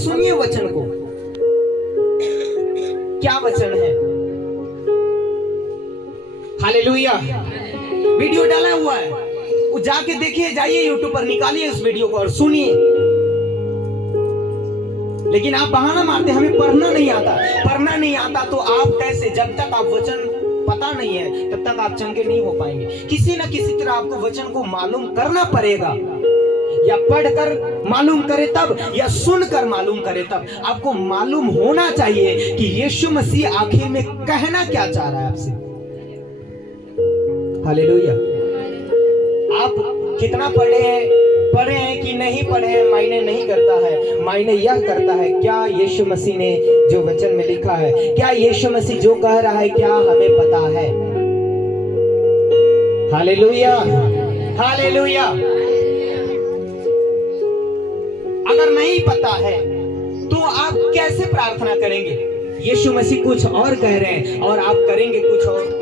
सुनिए वचन को, क्या वचन है। हालेलुया। वीडियो डाला हुआ है, वो जाके देखिए, जाइए यूट्यूब पर, निकालिए उस वीडियो को और सुनिए। लेकिन आप बहाना मारते, हमें पढ़ना नहीं आता। पढ़ना नहीं आता तो आप कैसे, जब तक आप वचन पता नहीं है तब तक आप चंगे नहीं हो पाएंगे। किसी ना किसी तरह आपको वचन को मालूम करना पड़ेगा, या पढ़कर मालूम करे तब, या सुनकर मालूम करे तब। आपको मालूम होना चाहिए कि यीशु मसीह आखिर में कहना क्या चाह रहा है आपसे। हालेलुया। आप कितना पढ़े हैं कि नहीं पढ़े हैं मायने नहीं करता है। मायने यह करता है क्या यीशु मसीह ने जो वचन में लिखा है, क्या यीशु मसीह जो कह रहा है क्या हमें पता है। Hallelujah, hallelujah. अगर नहीं पता है तो आप कैसे प्रार्थना करेंगे। यीशु मसीह कुछ और कह रहे हैं और आप करेंगे कुछ और।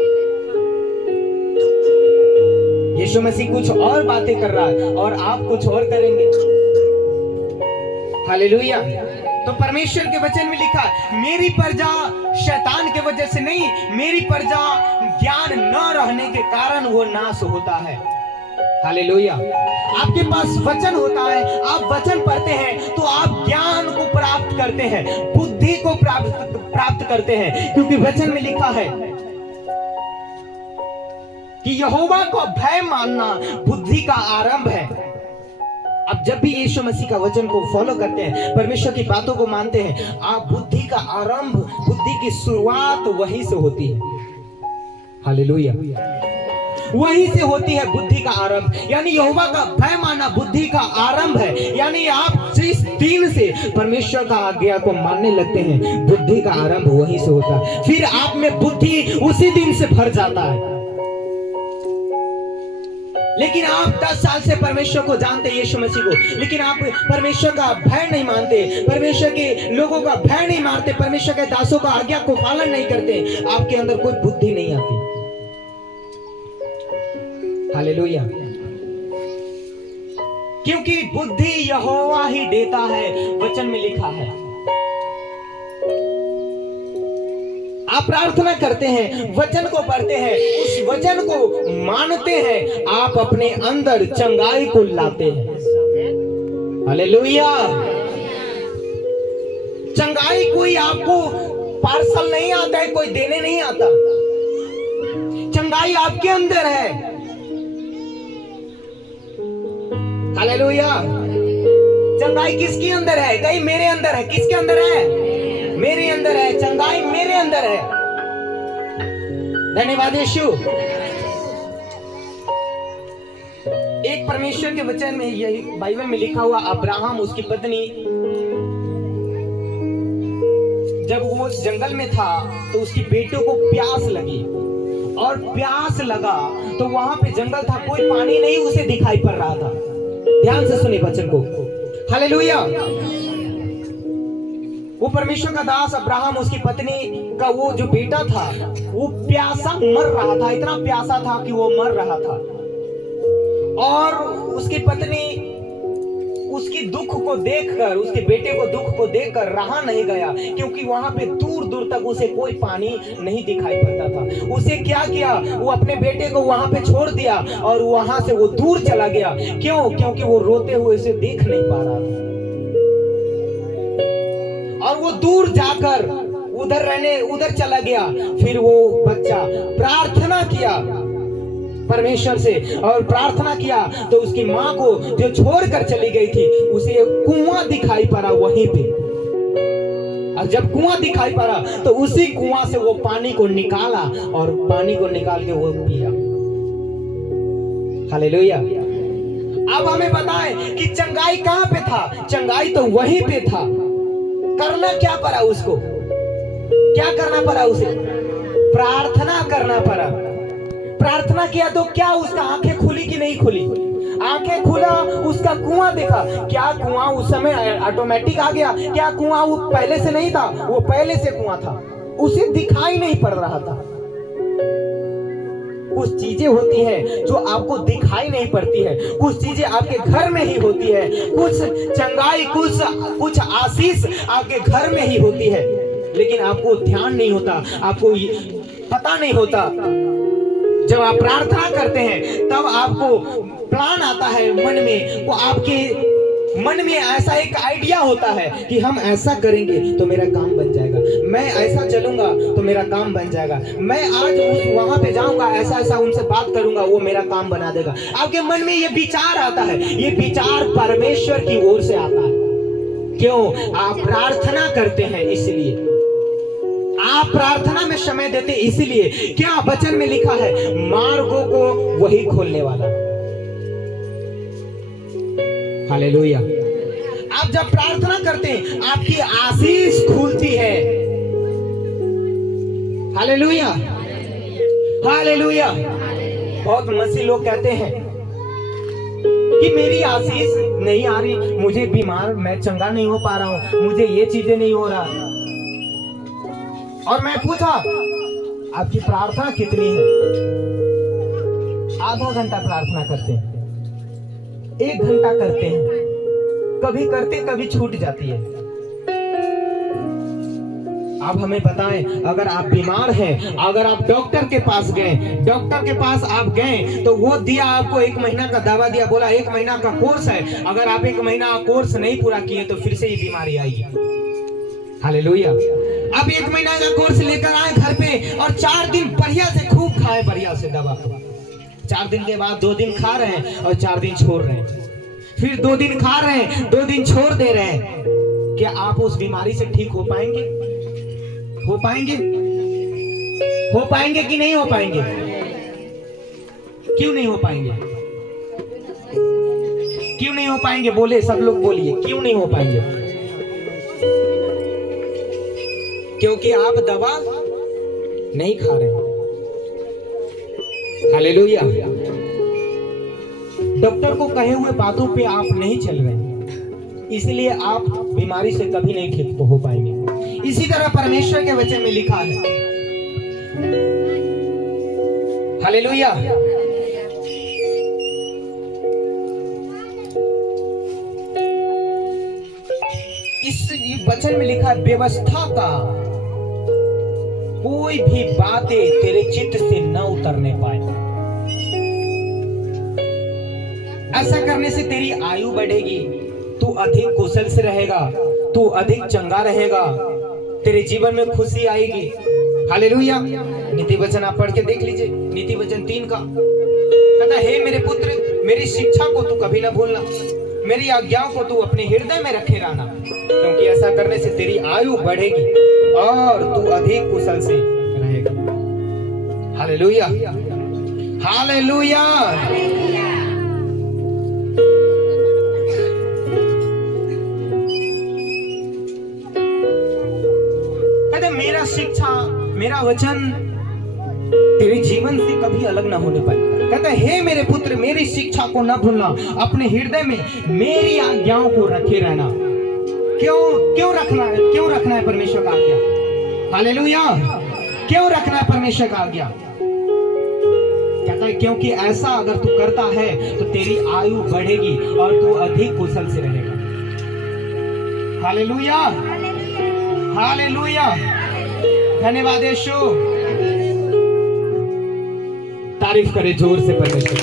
यीशु मसीह कुछ और बातें कर रहा है और आप कुछ और करेंगे। हालेलुया। तो परमेश्वर के वचन में लिखा, मेरी प्रजा शैतान के वजह से नहीं, मेरी प्रजा ज्ञान न रहने के कारण वो नाश होता है। हालेलुया। आपके पास वचन होता है, आप वचन पढ़ते हैं तो आप ज्ञान को प्राप्त करते हैं, बुद्धि को प्राप्त करते हैं, क्योंकि वचन में लिखा है कि यहोवा को भय मानना बुद्धि का आरंभ है। अब जब भी यीशु मसीह का वचन को फॉलो करते हैं, परमेश्वर की बातों को मानते हैं, आप बुद्धि का आरंभ, बुद्धि की शुरुआत वहीं से होती है। हालेलुया। वहीं से होती है बुद्धि का आरंभ। यानी यहोवा का भय मानना बुद्धि का आरंभ है। यानी आप जिस दिन से परमेश्वर का आज्ञा को मानने लगते हैं, बुद्धि का आरंभ वहीं से होता है। फिर आप में बुद्धि उसी दिन से भर जाता है। लेकिन आप 10 साल से परमेश्वर को जानते, यीशु मसीह को, लेकिन आप परमेश्वर का भय नहीं मानते, परमेश्वर के लोगों का भय नहीं मानते, परमेश्वर के दासों का आज्ञा को पालन नहीं करते, आपके अंदर कोई बुद्धि नहीं आती। हालेलुया। क्योंकि बुद्धि यहोवा ही देता है, वचन में लिखा है। आप प्रार्थना करते हैं, वचन को पढ़ते हैं, उस वचन को मानते हैं, आप अपने अंदर चंगाई को लाते हैं। हालेलुया। चंगाई कोई आपको पार्सल नहीं आता है, कोई देने नहीं आता। चंगाई आपके अंदर है। हालेलुया। चंगाई किसके अंदर है? कहीं मेरे अंदर है। किसके अंदर है? मेरे अंदर है। चंगाई मेरे अंदर है। धन्यवाद यीशु। एक परमेश्वर के वचन में, यही बाइबल में लिखा हुआ, अब्राहम उसकी पत्नी, जब वो जंगल में था तो उसकी बेटों को प्यास लगी, और प्यास लगा तो वहां पे जंगल था, कोई पानी नहीं उसे दिखाई पड़ रहा था। ध्यान से सुनिए वचन को। हालेलुया। वो परमेश्वर का दास अब्राहम, उसकी पत्नी का वो जो बेटा था, वो प्यासा मर रहा था, इतना प्यासा था कि वो मर रहा था। और उसकी पत्नी उसकी दुख को देखकर, उसके बेटे को दुख को देखकर रहा नहीं गया, क्योंकि वहां पे दूर दूर तक उसे कोई पानी नहीं दिखाई पड़ता था। उसे क्या किया, वो अपने बेटे को वहां पे छोड़ दिया और वहां से वो दूर चला गया। क्यों? क्योंकि वो रोते हुए उसे देख नहीं पा रहा था। और वो दूर जाकर उधर चला गया। फिर वो बच्चा प्रार्थना किया परमेश्वर से, और प्रार्थना किया तो उसकी माँ को जो छोड़कर चली गई थी, उसे कुआं दिखाई पड़ा वहीं पे। और जब कुआं दिखाई पड़ा तो उसी कुआं से वो पानी को निकाला, और पानी को निकाल के वो पिया। हालेलुया। अब हमें बताएं कि चंगाई कहां पे था? चंगाई तो वहीं पे था। करना क्या पड़ा उसको? क्या करना पड़ा उसे? प्रार्थना करना पड़ा। प्रार्थना किया तो क्या उसका आंखें खुली कि नहीं खुली? आंखें खुला, उसका कुआं देखा। क्या कुआं उस समय ऑटोमेटिक आ गया? क्या कुआं वो पहले से नहीं था? वो पहले से कुआं था, उसे दिखाई नहीं पड़ रहा था। कुछ चीजें होती है जो आपको दिखाई नहीं पड़ती है, कुछ चीजें आपके घर में ही होती है, कुछ चंगाई, कुछ आशीष आपके घर में ही होती है, लेकिन आपको ध्यान नहीं होता, आपको पता नहीं होता। जब आप प्रार्थना करते हैं तब आपको प्लान आता है मन में, वो आपके मन में ऐसा एक आइडिया होता है कि हम ऐसा करेंगे तो मेरा काम बन जाएगा, मैं ऐसा चलूंगा तो मेरा काम बन जाएगा, मैं आज वहां पे जाऊंगा, ऐसा ऐसा उनसे बात करूंगा, वो मेरा काम बना देगा। आपके मन में ये विचार आता है, ये विचार परमेश्वर की ओर से आता है। क्यों? आप प्रार्थना करते हैं, इसलिए आप प्रार्थना में समय देते, इसलिए। क्या वचन में लिखा है? मार्गों को वही खोलने वाला। हालेलुया। आप जब प्रार्थना करते हैं आपकी आशीष खुलती है। Hallelujah, hallelujah. बहुत मसीह लोग कहते हैं कि मेरी आशीष नहीं आ रही, मुझे बीमार, मैं चंगा नहीं हो पा रहा हूं, मुझे ये चीजें नहीं हो रहा। और मैं पूछा आपकी प्रार्थना कितनी है? आधा घंटा प्रार्थना करते हैं, 1 घंटा करते हैं, कभी करते कभी छूट जाती है। आप हमें बताएं, अगर आप बीमार हैं, अगर आप डॉक्टर के पास गए, डॉक्टर के पास आप गए तो वो दिया आपको 1 महीना का दवा दिया, बोला 1 महीना का कोर्स है, अगर आप 1 महीना का कोर्स नहीं पूरा किए तो फिर से ये बीमारी आएगी। हालेलुया। अब 1 महीना का कोर्स लेकर आए घर पे और 4 दिन बढ़िया से खूब खाए, बढ़िया से दवा को। 4 दिन के बाद 2 दिन खा रहे हैं और 4 दिन छोड़ रहे हैं, फिर 2 दिन खा रहे हैं, 2 दिन छोड़ दे रहे हैं। क्या आप उस बीमारी से ठीक हो पाएंगे? हो पाएंगे? हो पाएंगे कि नहीं हो पाएंगे? क्यों नहीं हो पाएंगे? क्यों नहीं हो पाएंगे? बोले, सब लोग बोलिए, क्यों नहीं हो पाएंगे? क्योंकि आप दवा नहीं खा रहे हैं। हालेलुया। डॉक्टर को कहे हुए बातों पे आप नहीं चल रहे हैं, इसलिए आप बीमारी से कभी नहीं ठीक हो पाएंगे। इसी तरह परमेश्वर के वचन में लिखा है। हालेलुया। इस वचन में लिखा है, व्यवस्था का कोई भी बातें तेरे चित्त से न उतरने पाए। ऐसा करने से तेरी आयु बढ़ेगी, तू अधिक कुशल से रहेगा, तू अधिक चंगा रहेगा, तेरे जीवन में खुशी आएगी। हालेलुया। नीति वचन आप पढ़ के देख लीजिए, नीति वचन 3 का कहता है, हे मेरे पुत्र, मेरी शिक्षा को तू कभी ना भूलना, मेरी आज्ञाओं को तू अपने हृदय में रखे रहना, क्योंकि ऐसा करने से तेरी आयु बढ़ेगी और तू अधिक कुशल से रहेगा। Hallelujah, hallelujah. कहते मेरा शिक्षा, मेरा वचन तेरे जीवन से कभी अलग ना होने पाए। कहता है, हे मेरे पुत्र, मेरी शिक्षा को न भूलना, अपने हृदय में मेरी आज्ञाओं को रखे रहना। क्यों रखना है? क्यों रखना है परमेश्वर का आज्ञा? हालेलुया। क्यों रखना है परमेश्वर का आज्ञा? कहता है क्योंकि ऐसा अगर तू करता है तो तेरी आयु बढ़ेगी और तू अधिक कुशल से रहेगा। Hallelujah, hallelujah. धन्यवाद यीशु। तारीफ करे जोर से परमेश्वर।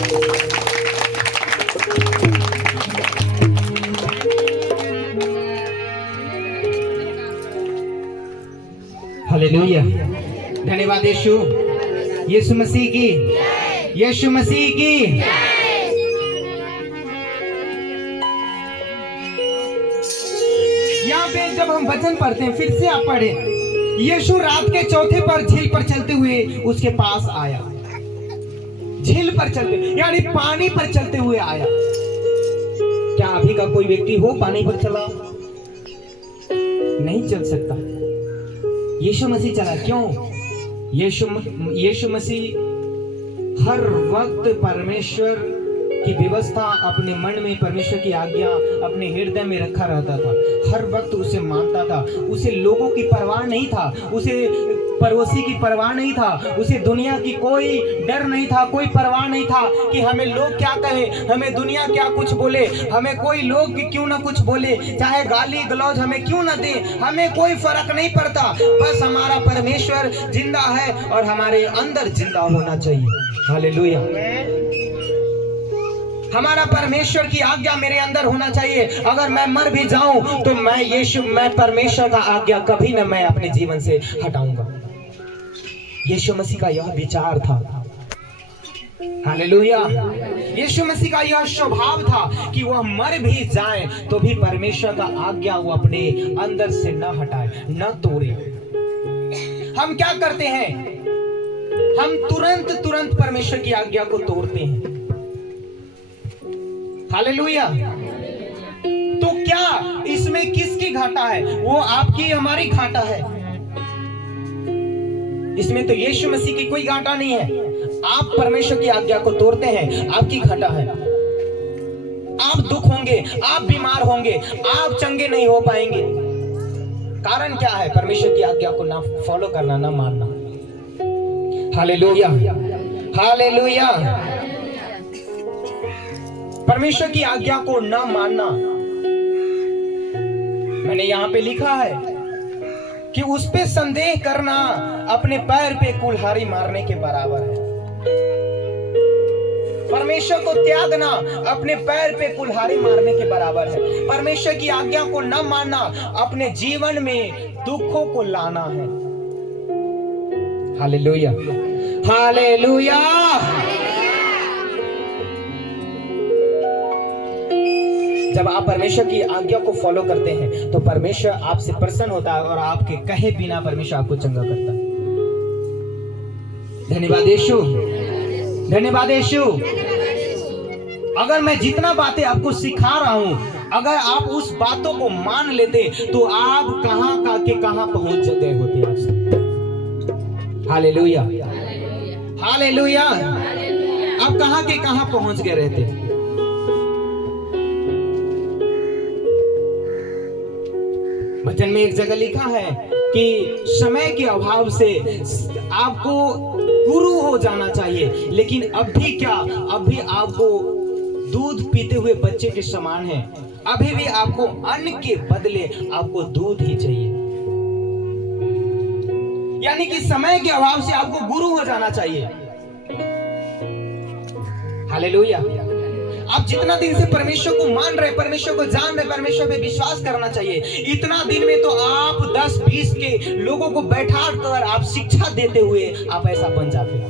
हालेलुया। धन्यवाद यीशु। यीशु मसीह की, यीशु मसीह की। यहाँ पे जब हम वचन पढ़ते हैं, फिर से आप पढ़े, यीशु रात के चौथे पर झील पर चलते हुए उसके पास आया। झील पर चलते यानी पानी पर चलते हुए आया। क्या अभी का कोई व्यक्ति हो पानी पर चला? नहीं चल सकता। यीशु मसीह चला। क्यों? यीशु मसीह हर वक्त परमेश्वर की व्यवस्था अपने मन में परमेश्वर की आज्ञा अपने हृदय में रखा रहता था, हर वक्त उसे मानता था, उसे लोगों की परवाह नहीं था, उसे पड़ोसी की परवाह नहीं था, उसे दुनिया की कोई डर नहीं था, कोई परवाह नहीं था कि हमें लोग क्या कहे, हमें दुनिया क्या कुछ बोले, हमें कोई लोग क्यों ना कुछ बोले, चाहे गाली गलौज हमें क्यों ना दे, हमें कोई फर्क नहीं पड़ता, बस हमारा परमेश्वर जिंदा है और हमारे अंदर जिंदा होना चाहिए। हालेलुया। हमारा परमेश्वर की आज्ञा मेरे अंदर होना चाहिए। अगर मैं मर भी जाऊं तो मैं परमेश्वर का आज्ञा कभी न मैं अपने जीवन से हटाऊंगा। यीशु मसीह का यह विचार था। हालेलुया। यीशु मसीह का यह स्वभाव था कि वह मर भी जाए तो भी परमेश्वर का आज्ञा वो अपने अंदर से न हटाए, न तोड़े। हम क्या करते हैं? हम तुरंत परमेश्वर की आज्ञा को तोड़ते हैं। हालेलुया। तो क्या इसमें किसकी घाटा है? वो आपकी हमारी घाटा है। इसमें तो यीशु मसीह की कोई घाटा नहीं है। आप परमेश्वर की आज्ञा को तोड़ते हैं, आपकी घाटा है। आप दुख होंगे, आप बीमार होंगे, आप चंगे नहीं हो पाएंगे। कारण क्या है? परमेश्वर की आज्ञा को ना फॉलो करना, ना मानना। Hallelujah, hallelujah. परमेश्वर की आज्ञा को ना मानना, मैंने यहां पे लिखा है कि उस पे संदेह करना अपने पैर पे कुल्हाड़ी मारने के बराबर है। परमेश्वर को त्यागना अपने पैर पे कुल्हाड़ी मारने के बराबर है। परमेश्वर की आज्ञा को न मानना अपने जीवन में दुखों को लाना है। Hallelujah, hallelujah. जब आप परमेश्वर की आज्ञा को फॉलो करते हैं तो परमेश्वर आपसे प्रसन्न होता है और आपके कहे बिना परमेश्वर आपको चंगा करता है। धन्यवाद यीशु, धन्यवाद यीशु। अगर मैं जितना बातें आपको सिखा रहा हूं, अगर आप उस बातों को मान लेते तो आप कहां का के कहां पहुंच गए होते आज। Hallelujah, hallelujah. आप कहां के कहां पहुंच गए रहते। वचन में एक जगह लिखा है कि समय के अभाव से आपको गुरु हो जाना चाहिए, लेकिन अभी क्या, अभी आपको दूध पीते हुए बच्चे के समान है। अभी भी आपको अन्न के बदले आपको दूध ही चाहिए। यानी कि समय के अभाव से आपको गुरु हो जाना चाहिए। हालेलुया। आप जितना दिन से परमेश्वर को मान रहे, परमेश्वर को जान रहे, परमेश्वर पे विश्वास करना चाहिए। इतना दिन में तो आप 10-20 के लोगों को बैठा कर आप शिक्षा देते हुए आप ऐसा बन जाते हैं।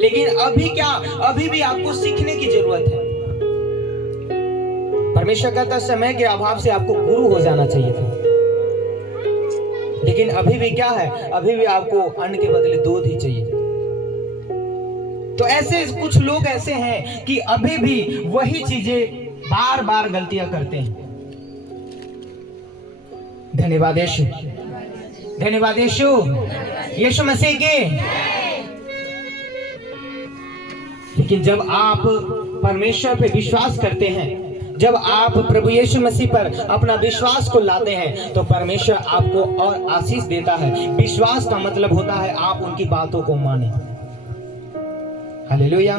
लेकिन अभी क्या, अभी भी आपको सीखने की जरूरत है। परमेश्वर कहता समय के अभाव से आपको गुरु हो जाना चाहिए था, लेकिन अभी भी क्या है, अभी भी आपको अन्न के बदले दूध ही चाहिए। तो ऐसे कुछ लोग ऐसे हैं कि अभी भी वही चीजें बार बार गलतियां करते हैं। धन्यवाद यीशु, धन्यवाद यीशु, यीशु मसीह के। लेकिन जब आप परमेश्वर पे विश्वास करते हैं, जब आप प्रभु यीशु मसीह पर अपना विश्वास को लाते हैं तो परमेश्वर आपको और आशीष देता है। विश्वास का मतलब होता है आप उनकी बातों को माने। हालेलुया।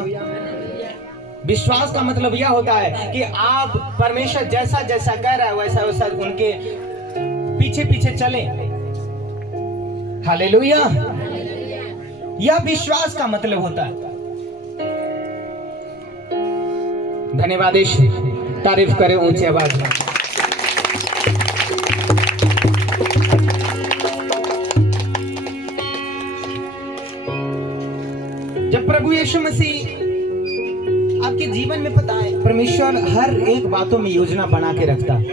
विश्वास का मतलब यह होता है कि आप परमेश्वर जैसा जैसा कह रहा है वैसा वैसा उनके पीछे पीछे चलें। हालेलुया। यह विश्वास का मतलब होता है। धन्यवाद यीशु। तारीफ करें ऊंची आवाज में। जब प्रभु यीशु मसीह आपके जीवन में, पता है परमेश्वर हर एक बातों में योजना बना के रखता है।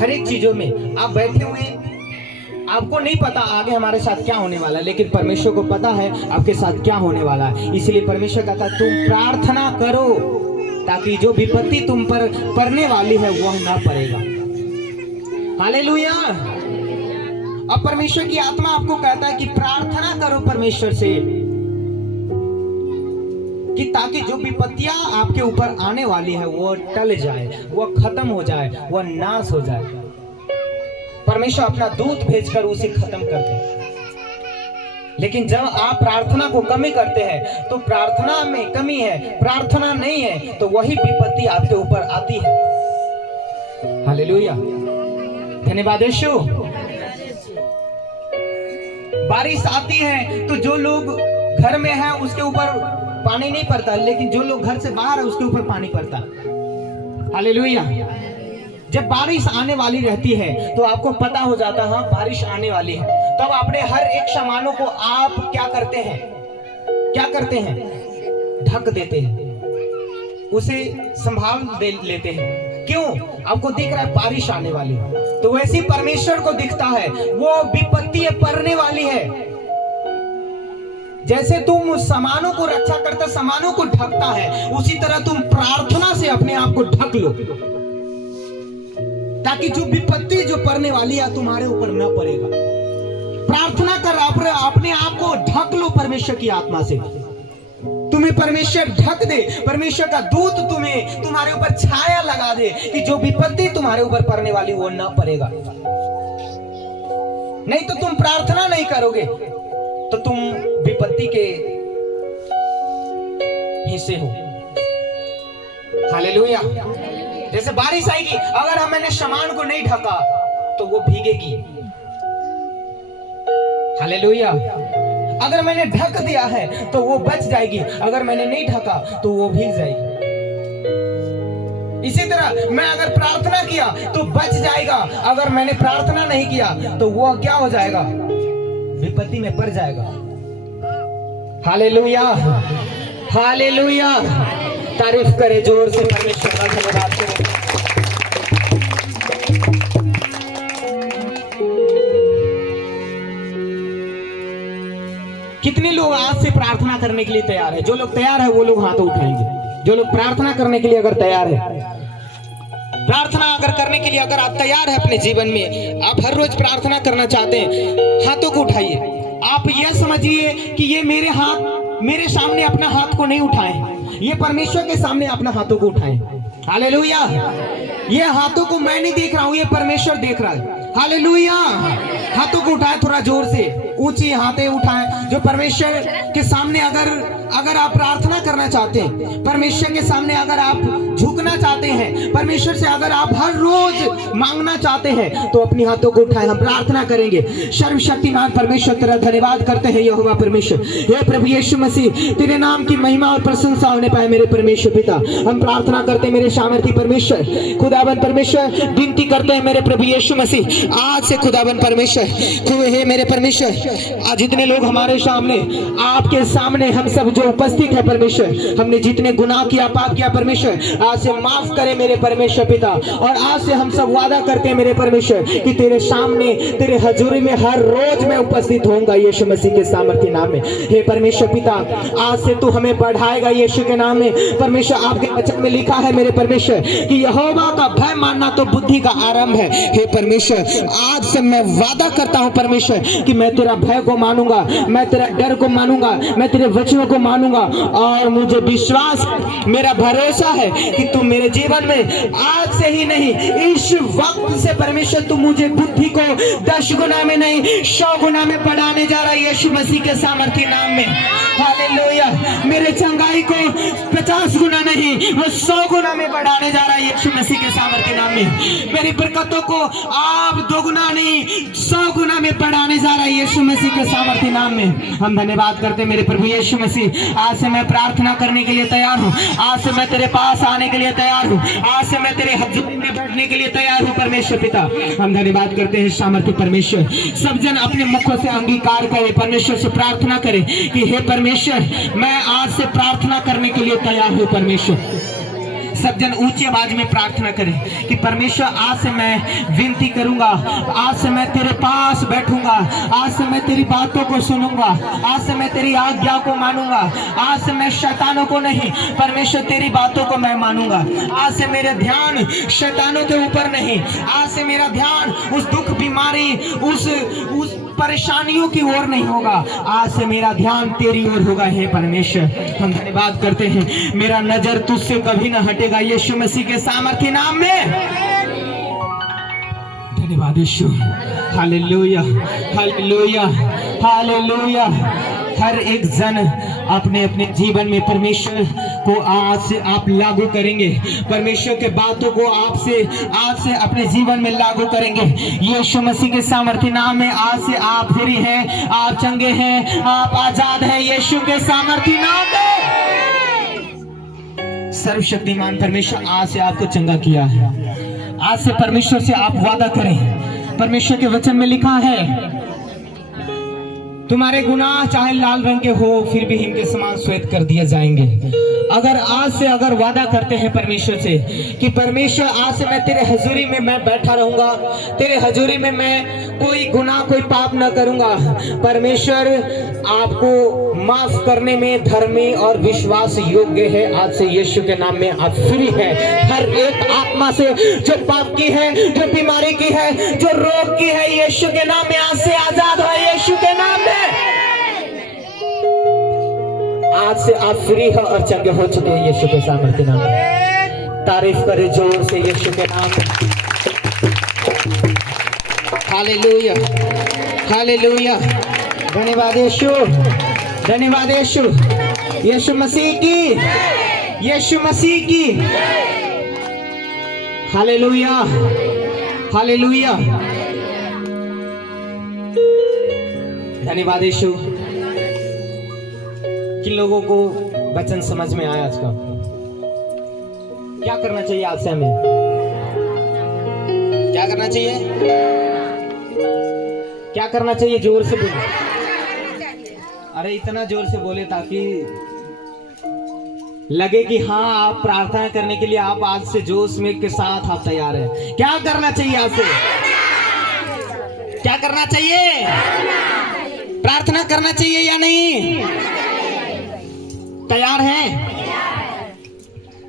हर एक चीजों में आप बैठे हुए, आपको नहीं पता आगे हमारे साथ क्या होने वाला है, लेकिन परमेश्वर को पता है आपके साथ क्या होने वाला है। इसलिए परमेश्वर कहता है तुम प्रार्थना करो ताकि जो विपत्ति तुम पर पड़ने वाली है वह ना पड़ेगा। हालेलुया। अब परमेश्वर की आत्मा आपको कहता है कि प्रार्थना करो परमेश्वर से कि ताकि जो विपत्तियां आपके ऊपर आने वाली है वो टल जाए, वो खत्म हो जाए, वो नाश हो जाए। परमेश्वर अपना दूत भेजकर उसे खत्म कर दे। लेकिन जब आप प्रार्थना को कमी करते हैं तो प्रार्थना में कमी है, प्रार्थना नहीं है तो वही विपत्ति आपके ऊपर आती है। हालेलुया, धन्यवाद यीशु। बारिश आती है तो जो लोग घर में है उसके ऊपर पानी नहीं पड़ता, लेकिन जो लोग घर से बाहर है उसके ऊपर पानी पड़ता। हालेलुया। जब बारिश आने वाली रहती है तो आपको पता हो जाता है हाँ बारिश आने वाली है, तब अपने हर एक सामानों को आप क्या करते हैं, ढक देते हैं, उसे संभाल लेते हैं। क्यों? आपको दिख रहा है बारिश आने वाली है, तो वैसे परमेश्वर को दिखता है वो विपत्ति पड़ने वाली है। जैसे तुम सामानों को रक्षा करता, सामानों को ढकता है, उसी तरह तुम प्रार्थना से अपने आप को ढक लो, ताकि जो विपत्ति जो पड़ने वाली है तुम्हारे ऊपर न पड़ेगा। प्रार्थना कर अपने आप को ढक लो परमेश्वर की आत्मा से। तुम्हें परमेश्वर ढक दे, परमेश्वर का दूत तुम्हें तुम्हारे ऊपर छाया लगा दे कि जो विपत्ति तुम्हारे ऊपर पड़ने वाली वो न पड़ेगा। नहीं तो तुम प्रार्थना नहीं करोगे तो तुम विपत्ति के हिस्से हो। हालेलुया। जैसे बारिश आएगी, अगर मैंने सामान को नहीं ढका तो वो भीगेगी। हालेलुया। अगर मैंने ढक दिया है तो वो बच जाएगी, अगर मैंने नहीं ढका तो वो भीग जाएगी। इसी तरह मैं अगर प्रार्थना किया तो बच जाएगा, अगर मैंने प्रार्थना नहीं किया तो वो क्या हो जाएगा, विपत्ति में पड़ जाएगा। Hallelujah, hallelujah. तारीफ करे जोर से परमेश्वर का धन्यवाद करें। कितने लोग आज से प्रार्थना करने के लिए तैयार है? जो लोग तैयार है वो लोग हाथ उठाएंगे। जो लोग प्रार्थना करने के लिए अगर तैयार है, प्रार्थना अगर करने के लिए अगर आप तैयार है अपने जीवन में, आप हर रोज प्रार्थना करना चाहते हैं, हाथों को उठाइए। आप यह समझिए कि ये मेरे सामने अपना हाथ को नहीं उठाए, ये परमेश्वर के सामने अपना हाथों को उठाए। हालेलुया। ये हाथों को मैं नहीं देख रहा हूं, ये परमेश्वर देख रहा है। हालेलुया। हाथों को उठाए थोड़ा जोर से, ऊंची हाथें उठाएं। जो परमेश्वर के सामने अगर आप प्रार्थना करना चाहते हैं, परमेश्वर के सामने अगर आप झुकना चाहते हैं, परमेश्वर से अगर आप हर रोज मांगना चाहते हैं तो अपनी हाथों को उठाएं। हम प्रार्थना करेंगे। सर्वशक्तिमान परमेश्वर तेरा धन्यवाद करते हैं यहोवा परमेश्वर। हे प्रभु यीशु मसीह, तेरे नाम की महिमा और प्रशंसा होने पाए मेरे परमेश्वर पिता। हम प्रार्थना करते हैं मेरे सामर्थी परमेश्वर, खुदावन परमेश्वर, विनती करते हैं मेरे प्रभु यीशु मसीह, आज से खुदावन परमेश्वर, हे मेरे परमेश्वर, आज जितने लोग हमारे सामने आपके सामने हम सब जो उपस्थित है परमेश्वर, हमने जितने गुनाह किया, पाप किया परमेश्वर, आज से माफ करे मेरे परमेश्वर पिता। और आज से हम सब वादा करते हैं मेरे परमेश्वर कि तेरे सामने, तेरे हजूरी में हर रोज मैं उपस्थित होऊंगा यीशु मसीह के सामर्थ्य नाम में। हे परमेश्वर पिता, आज से तू हमें बढ़ाएगा यीशु के नाम में। परमेश्वर आपके वचन में लिखा है मेरे परमेश्वर कि यहोवा का भय मानना तो बुद्धि का आरंभ है। हे परमेश्वर, आज से मैं वादा करता हूं परमेश्वर कि मैं तेरा भय को मानूंगा, मैं तेरा डर को मानूंगा, मैं तेरे वचनों को मानूंगा। और मुझे विश्वास, मेरा भरोसा है कि तुम मेरे जीवन में आज से ही नहीं, इस वक्त से परमेश्वर तुम मुझे बुद्धि को 10 गुना में नहीं 100 गुना में बढ़ाने जा रहा है यीशु मसीह के सामर्थ्य नाम में। हालेलुया। मेरे चंगाई को 50 गुना नहीं, वो 100 गुना में बढ़ाने जा रहा है यीशु मसीह के सामर्थ्य नाम में। मेरी बरकतों को आप 2 गुना नहीं 100 गुना में बढ़ाने जा रहा है यीशु मसीह के सामर्थ्य नाम में। हम धन्यवाद करते हैं मेरे प्रभु यीशु मसीह। आज से मैं प्रार्थना करने के लिए तैयार हूँ, आज से मैं तेरे पास आने के लिए तैयार हूँ, आज से मैं तेरे हजूरी में बैठने के लिए तैयार हूँ परमेश्वर पिता। हम धन्यवाद करते हैं सामर्थ्य परमेश्वर। सब जन अपने मुखों से अंगीकार करें, परमेश्वर से प्रार्थना करें कि हे परमेश्वर, मैं आज से प्रार्थना करने के लिए तैयार हूँ परमेश्वर। सब जन ऊंची आवाज में प्रार्थना करें कि परमेश्वर, आज से मैं विनती करूंगा, आज से मैं तेरे पास बैठूंगा, आज से मैं तेरी बातों को सुनूंगा, आज से मैं तेरी आज्ञा को मानूंगा, आज से मैं शैतानों को नहीं परमेश्वर तेरी बातों को मैं मानूंगा। आज से मेरा ध्यान शैतानों के ऊपर नहीं, आज से मेरा ध्यान उस दुख, बीमारी, उस परेशानियों की ओर नहीं होगा, आज से मेरा ध्यान तेरी ओर होगा। हे परमेश्वर, हम धन्यवाद करते हैं, मेरा नजर तुझसे कभी ना हटेगा, यीशु मसीह के सामर्थ्य नाम में। धन्यवाद यीशु। Hallelujah, hallelujah, hallelujah. हर एक जन अपने अपने जीवन में परमेश्वर को आज से आप लागू करेंगे, परमेश्वर के बातों को आज से अपने जीवन में लागू करेंगे। यीशु मसीह के सामर्थ्य नाम में आज से आप फ्री हैं, आप चंगे हैं, आप आजाद हैं, यीशु के सामर्थ्य नाम में। सर्वशक्तिमान परमेश्वर आज से आपको चंगा किया है। आज से परमेश्वर से आप वादा करें। परमेश्वर के वचन में लिखा है, तुम्हारे गुनाह चाहे लाल रंग के हो फिर भी हिम के समान श्वेत कर दिए जाएंगे। अगर आज से अगर वादा करते हैं परमेश्वर से कि परमेश्वर आज से मैं तेरे हजूरी में मैं बैठा रहूंगा, तेरे हजूरी में मैं कोई गुनाह कोई पाप न करूंगा, परमेश्वर आपको माफ करने में धर्मी और विश्वास योग्य है। आज से यीशु के नाम में आप फ्री है। हर एक आत्मा से जो पाप की है, जो बीमारी की है, जो रोग की है, यीशु के नाम में आज से आजाद हो। यीशु के नाम में आज से आप फ्री हो और चंगे हो चुके हैं यीशु के सामर्थ्य नाम में। तारीफ करें जोर से यीशु के नाम में। Hallelujah, hallelujah. धन्यवाद यीशु, धन्यवाद यीशु। यीशु मसीह की, यीशु मसीह की। Hallelujah, hallelujah. धन्यवाद यीशु। किन लोगों को वचन समझ में आया आज का? क्या करना चाहिए आज से हमें? क्या करना चाहिए? क्या करना चाहिए? जोर से बोले। अरे इतना जोर से बोले ताकि लगे कि हाँ आप प्रार्थना करने के लिए आप आज से जोश में के साथ आप तैयार हैं। क्या करना चाहिए आज से? क्या करना चाहिए? प्रार्थना करना चाहिए या नहीं? तैयार हैं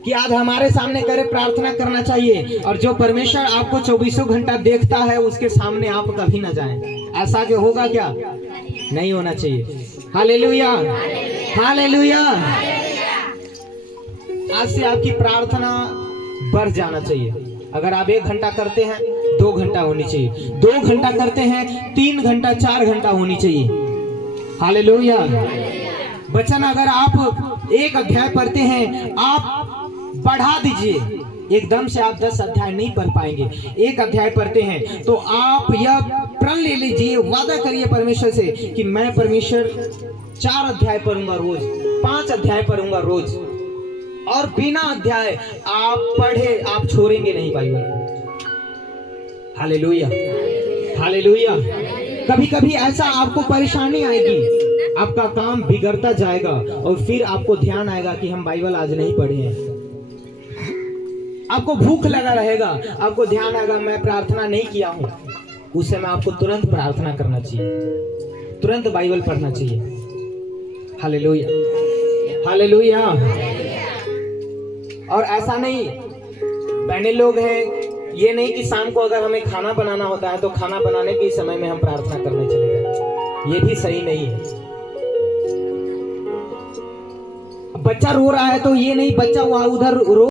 कि आज हमारे सामने करे प्रार्थना करना चाहिए। और जो परमेश्वर आपको 24 घंटा देखता है उसके सामने आप कभी ना जाएं। ऐसा क्या होगा? क्या नहीं होना चाहिए। Hallelujah, hallelujah. आज से आपकी प्रार्थना बढ़ जाना चाहिए। अगर आप 1 घंटा करते हैं 2 घंटा होनी चाहिए, 2 घंटा करते हैं 3 घंटा 4 घंटा होनी चाहिए। हालेलुया। वचन अगर आप 1 अध्याय पढ़ते हैं आप बढ़ा दीजिए। एकदम से आप 10 अध्याय नहीं पढ़ पाएंगे। 1 अध्याय पढ़ते हैं तो आप यह प्रण ले लीजिए, वादा करिए परमेश्वर से कि मैं परमेश्वर 4 अध्याय पढ़ूंगा रोज, 5 अध्याय पढ़ूंगा रोज। और बिना अध्याय आप पढ़े आप छोड़ेंगे नहीं बाइबल। Hallelujah, hallelujah. कभी कभी ऐसा आपको परेशानी आएगी, आपका काम बिगड़ता जाएगा और फिर आपको ध्यान आएगा कि हम बाइबल आज नहीं पढ़े हैं। आपको भूख लगा रहेगा, आपको ध्यान आएगा मैं प्रार्थना नहीं किया हूं। उस समय आपको तुरंत प्रार्थना करना चाहिए, तुरंत बाइबल पढ़ना चाहिए। Hallelujah, hallelujah. और ऐसा नहीं, बहने लोग हैं, ये नहीं कि शाम को अगर हमें खाना बनाना होता है तो खाना बनाने के समय में हम प्रार्थना करने चले जाए, ये भी सही नहीं है। बच्चा रो रहा है तो ये नहीं बच्चा वहां उधर रो